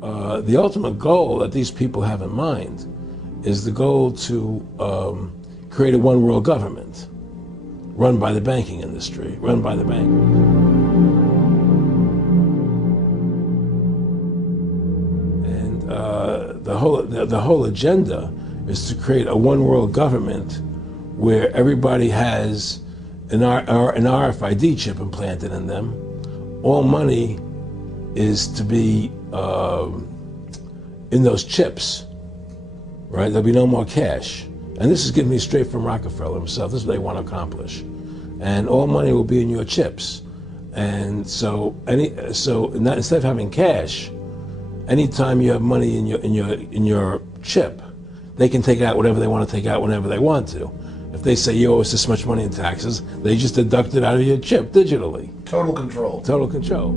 The ultimate goal that these people have in mind is the goal to create a one world government run by the banking industry, run by the bank. And the whole agenda is to create a one world government where everybody has an RFID chip implanted in them. All money is to be in those chips, right? There'll be no more cash. And this is giving me straight from Rockefeller himself. This is what they want to accomplish. And all money will be in your chips. And so instead of having cash, anytime you have money in your chip, they can take out whatever they want to take out whenever they want to. If they say you owe us this much money in taxes, they just deduct it out of your chip digitally. Total control. Total control.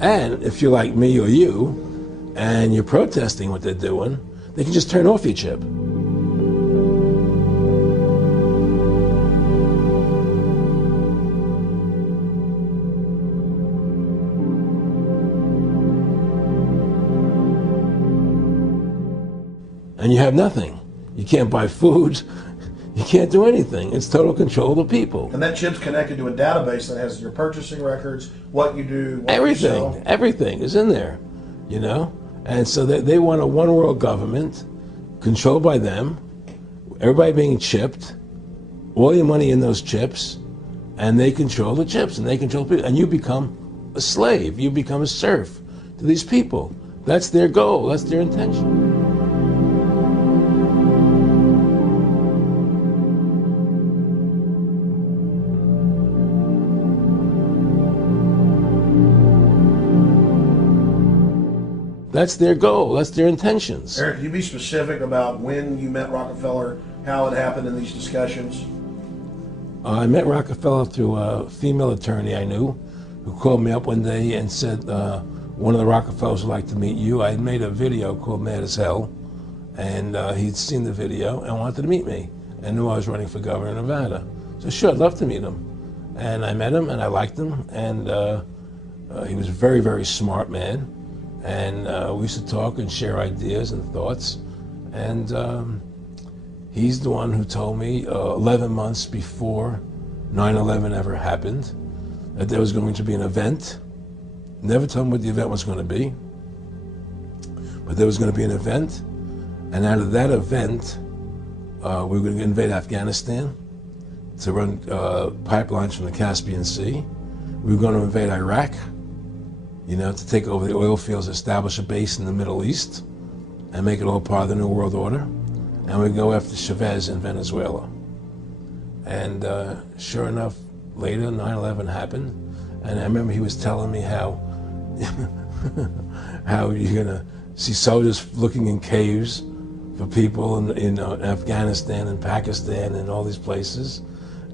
And if you're like me or you, and you're protesting what they're doing, they can just turn off your chip. And you have nothing. You can't buy food. You can't do anything. It's total control of the people. And that chip's connected to a database that has your purchasing records, what you do, what everything, you sell. Everything is in there, you know? And so they want a one world government controlled by them, everybody being chipped, all your money in those chips, and they control the chips and they control people. And you become a slave. You become a serf to these people. That's their goal. That's their intention. That's their goal. That's their intentions. Eric, can you be specific about when you met Rockefeller, how it happened in these discussions? I met Rockefeller through a female attorney I knew who called me up one day and said, one of the Rockefellers would like to meet you. I had made a video called Mad as Hell, and he'd seen the video and wanted to meet me and knew I was running for governor of Nevada. So sure, I'd love to meet him. And I met him and I liked him, and he was a very, very smart man. And we used to talk and share ideas and thoughts. And he's the one who told me 11 months before 9/11 ever happened that there was going to be an event. Never told me what the event was going to be, but there was going to be an event. And out of that event, we were going to invade Afghanistan to run pipelines from the Caspian Sea. We were going to invade Iraq, you know, to take over the oil fields, establish a base in the Middle East, and make it all part of the New World Order. And we go after Chavez in Venezuela. And sure enough, later 9/11 happened, and I remember he was telling me how how you're gonna see soldiers looking in caves for people in Afghanistan and Pakistan and all these places,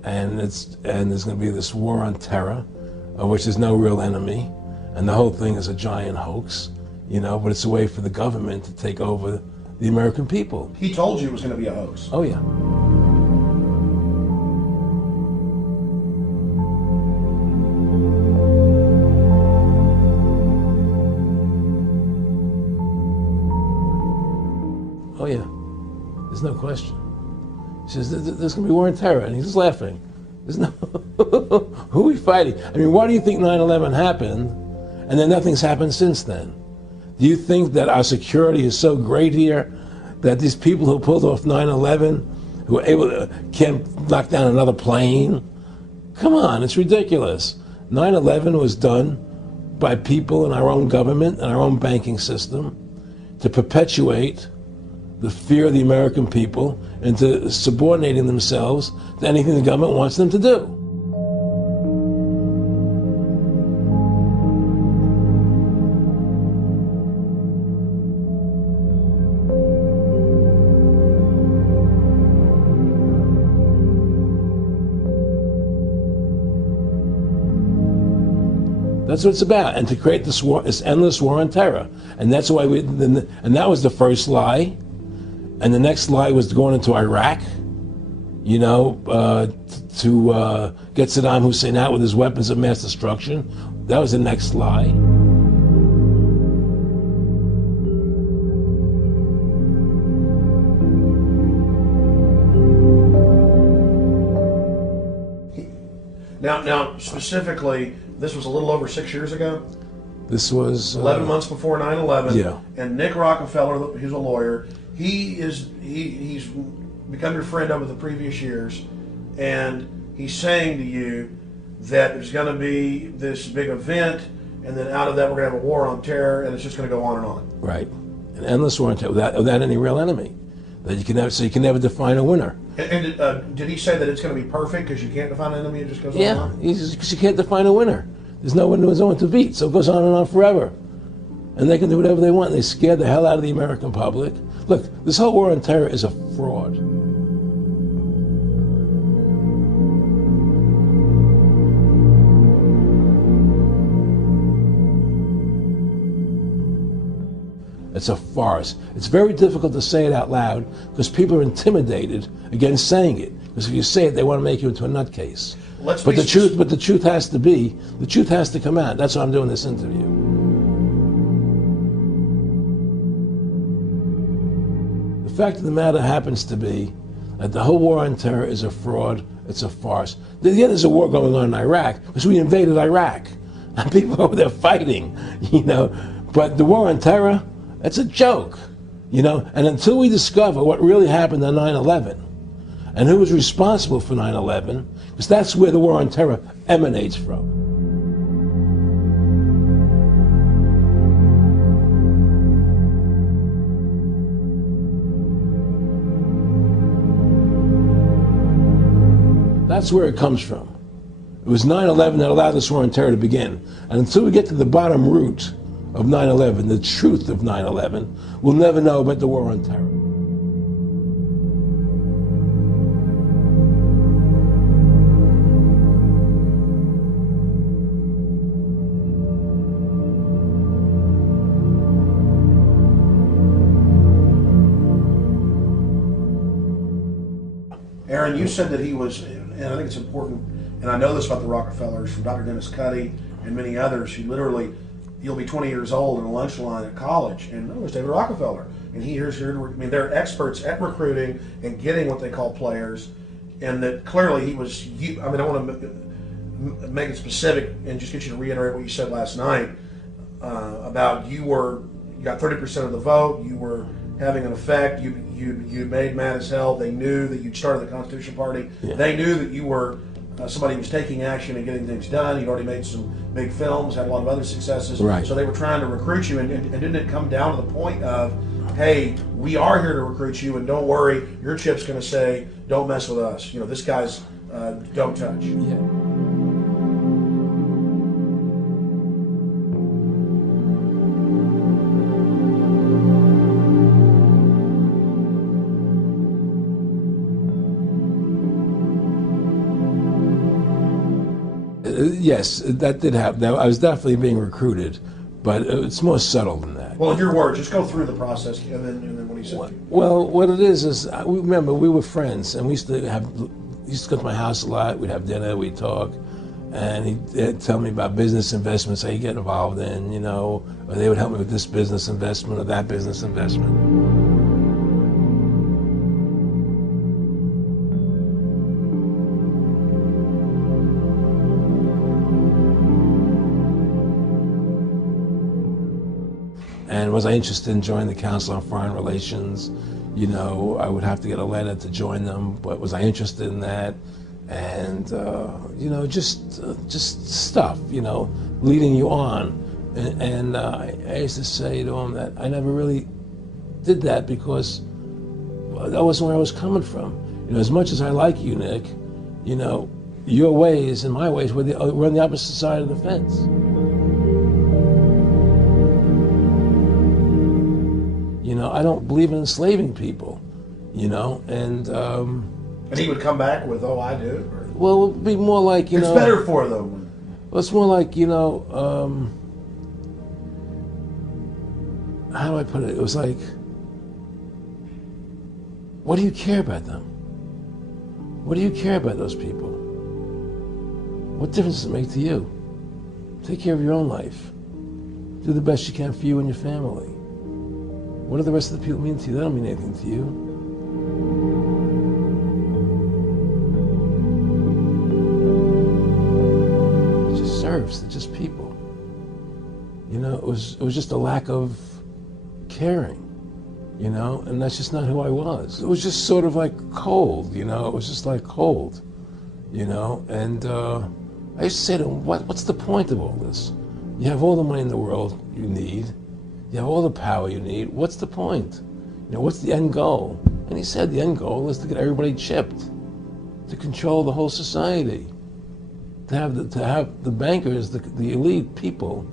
and there's gonna be this war on terror, of which there's no real enemy. And the whole thing is a giant hoax, you know, but it's a way for the government to take over the American people. He told you it was going to be a hoax. Oh, yeah. Oh, yeah. There's no question. He says, there's going to be war on terror, and he's just laughing. There's no... Who are we fighting? I mean, why do you think 9/11 happened? And then nothing's happened since then. Do you think that our security is so great here that these people who pulled off 9/11, who were able to, can't knock down another plane? Come on, it's ridiculous. 9/11 was done by people in our own government and our own banking system to perpetuate the fear of the American people into subordinating themselves to anything the government wants them to do. That's what it's about, and to create this war, this endless war on terror, and that's why and that was the first lie. And the next lie was going into Iraq, you know, to get Saddam Hussein out with his weapons of mass destruction. That was the next lie. Now, specifically, this was a little over 6 years ago. This was 11 months before 9/11. Yeah. And Nick Rockefeller, who's a lawyer, he's become your friend over the previous years, and he's saying to you that there's going to be this big event, and then out of that we're going to have a war on terror, and it's just going to go on and on. Right, an endless war on terror without any real enemy. That you can never, so you can never define a winner. And did he say that it's going to be perfect because you can't define an enemy? It just goes on and Yeah, on? because you can't define a winner. There's no one to beat, so it goes on and on forever. And they can do whatever they want. They scare the hell out of the American public. Look, this whole war on terror is a fraud. It's a farce. It's very difficult to say it out loud because people are intimidated against saying it. Because if you say it, they want to make you into a nutcase. But the truth has to come out. That's why I'm doing this interview. The fact of the matter happens to be that the whole war on terror is a fraud. It's a farce. Yeah, there's a war going on in Iraq because we invaded Iraq and people over there fighting, you know. But the war on terror, it's a joke, you know. And until we discover what really happened on 9/11 and who was responsible for 9/11, because that's where the war on terror emanates from. That's where it comes from. It was 9/11 that allowed this war on terror to begin. And until we get to the bottom root of 9/11, the truth of 9/11, we'll never know about the war on terror. Aaron, you said that he was, and I think it's important, and I know this about the Rockefellers from Dr. Dennis Cuddy and many others who literally, you'll be 20 years old in a lunch line at college, and there's David Rockefeller, and here's here. I mean, they're experts at recruiting and getting what they call players, and that clearly he was. I mean, I want to make it specific and just get you to reiterate what you said last night about you got 30% of the vote. You were having an effect. You made mad as hell. They knew that you'd started the Constitution Party. Yeah. They knew that you were somebody who was taking action and getting things done. You'd already made some big films, had a lot of other successes. Right. So they were trying to recruit you, and didn't it come down to the point of, hey, we are here to recruit you, and don't worry, your chip's going to say, don't mess with us. You know, this guy's don't touch. Yeah. Yes, that did happen. I was definitely being recruited, but it's more subtle than that. Well, in your words, just go through the process, and then what he said. Well, what it is remember we were friends, and we used to go to my house a lot. We'd have dinner, we'd talk, and he'd tell me about business investments that he'd get involved in, you know, or they would help me with this business investment or that business investment. And was I interested in joining the Council on Foreign Relations? You know, I would have to get a letter to join them, but was I interested in that? And, you know, just stuff, you know, leading you on. And I used to say to him that I never really did that because that wasn't where I was coming from. You know, as much as I like you, Nick, you know, your ways and my ways, we're on the opposite side of the fence. You know, I don't believe in enslaving people, you know, and he would come back with, oh, I do? Or? Well, it would be more like, you know... It's better for them. Well, it's more like, you know, how do I put it? It was like, What do you care about them? What do you care about those people? What difference does it make to you? Take care of your own life. Do the best you can for you and your family. What do the rest of the people mean to you? They don't mean anything to you. They're just serfs. They're just people. You know, it was just a lack of caring. You know, and that's just not who I was. It was just sort of like cold, you know, it was just like cold, you know, and I used to say to him, what's the point of all this? You have all the money in the world you need, you have all the power you need, what's the point? You know, what's the end goal? And he said the end goal is to get everybody chipped, to control the whole society, to have the bankers, the elite people,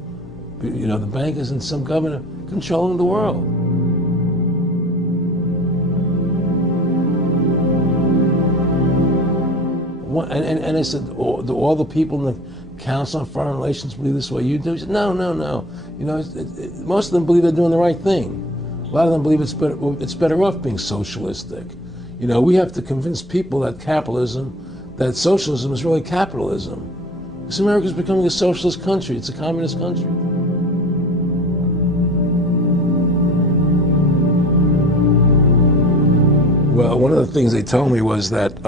you know, the bankers and some governor controlling the world. And I said, do all the people in the Council on Foreign Relations believe this way you do? He said, no. You know, most of them believe they're doing the right thing. A lot of them believe it's better off being socialistic. You know, we have to convince people that that socialism is really capitalism. Because America's becoming a socialist country. It's a communist country. Well, one of the things they told me was that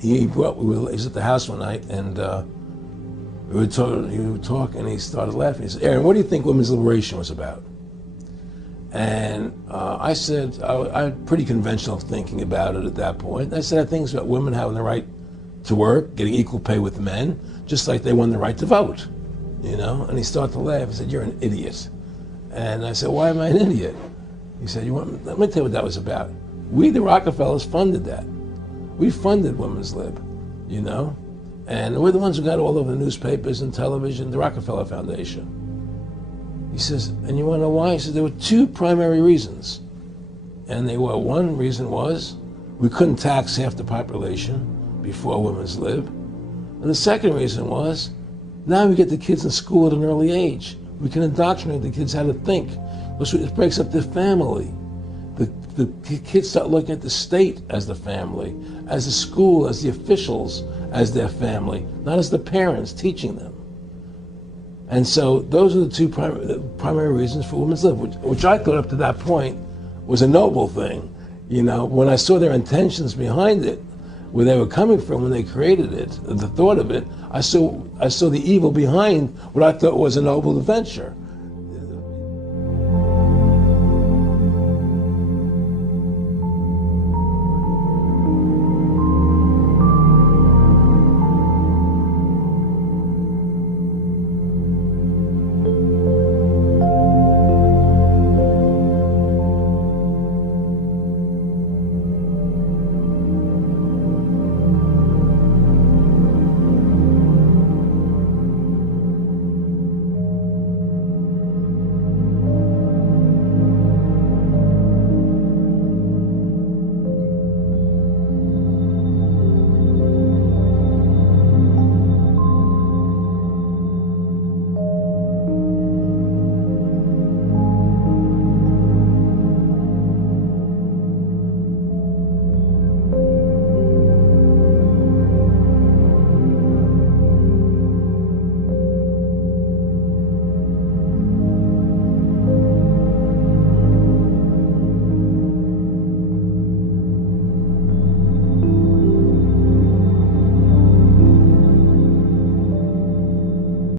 he was at the house one night, and we were talking, and he started laughing. He said, Aaron, what do you think women's liberation was about? And I said, I had pretty conventional thinking about it at that point. I said, I think it's about women having the right to work, getting equal pay with men, just like they won the right to vote, you know? And he started to laugh. He said, you're an idiot. And I said, why am I an idiot? He said, let me tell you what that was about. We, the Rockefellers, funded that. We funded Women's Lib, you know? And we're the ones who got all over the newspapers and television, the Rockefeller Foundation. He says, and you want to know why? He says, there were two primary reasons. And they were, one reason was we couldn't tax half the population before Women's Lib. And the second reason was, now we get the kids in school at an early age. We can indoctrinate the kids how to think. It breaks up their family. The kids start looking at the state as the family, as the school, as the officials, as their family, not as the parents teaching them. And so those are the two primary reasons for Women's Lib, which I thought up to that point was a noble thing. You know, when I saw their intentions behind it, where they were coming from when they created it, the thought of it, I saw the evil behind what I thought was a noble adventure.